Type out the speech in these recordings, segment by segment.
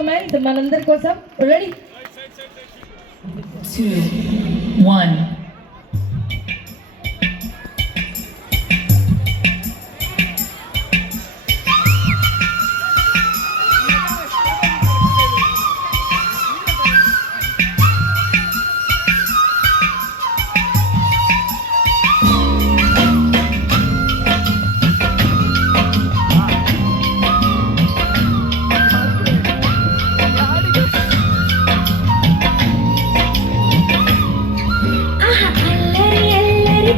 Performance మనందరి కోసం. Ready 2 1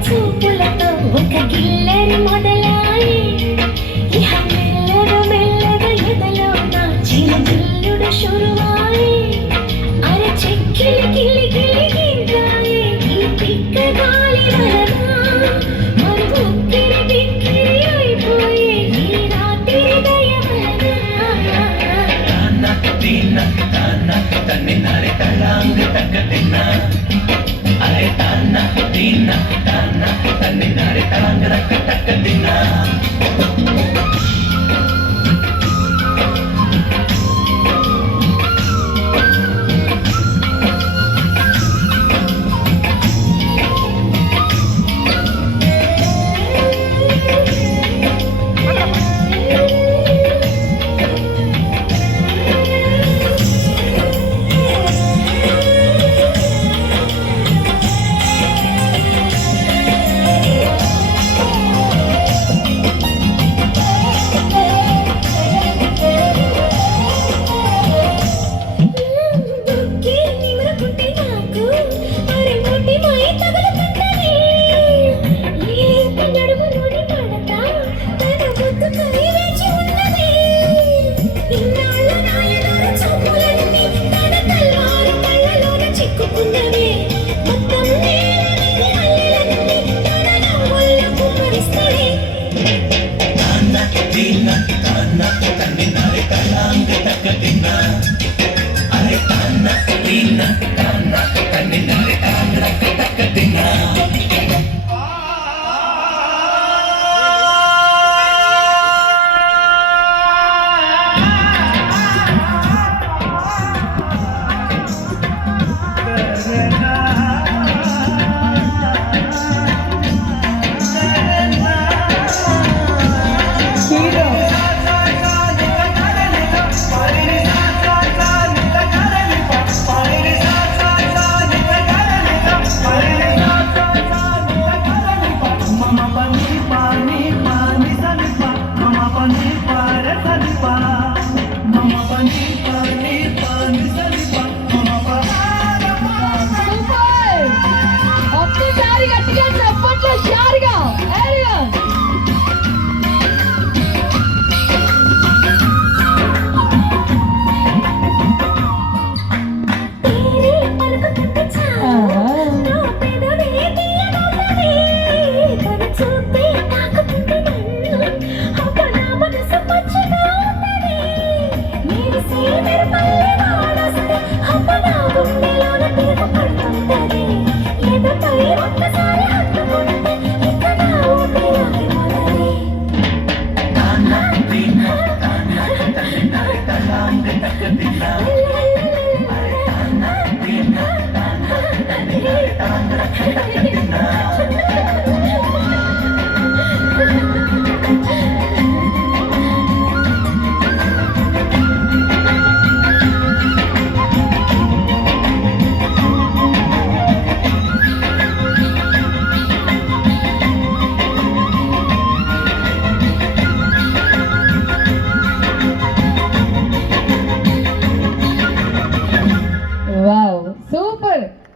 చూపులతో ఒక గిల్లరి మొదలాయి ఇహ మెల్లగా మెల్లగా ఎదలో నా చిరుజిల్లుడు షురువాయి అర చెక్కిలి గిలి గిలి గింతాయి ఈ పిక్క గాలి వలన మరి ఉక్కిరి బిక్కిరి అయిపోయి ఈ రాత్రి దయ వలన తన్ని నారే తలాంగ తగ్గదిన్న అరే తాన్న దీన్న తాన్న తన్ని నారే తలాంగ తగ్గదిన్న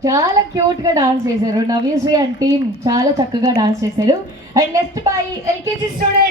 చాలా క్యూట్ గా డాన్స్ చేశారు. నవ్యశ్రీ అండ్ టీమ్ చాలా చక్కగా డాన్స్ చేశారు. And next by LKG student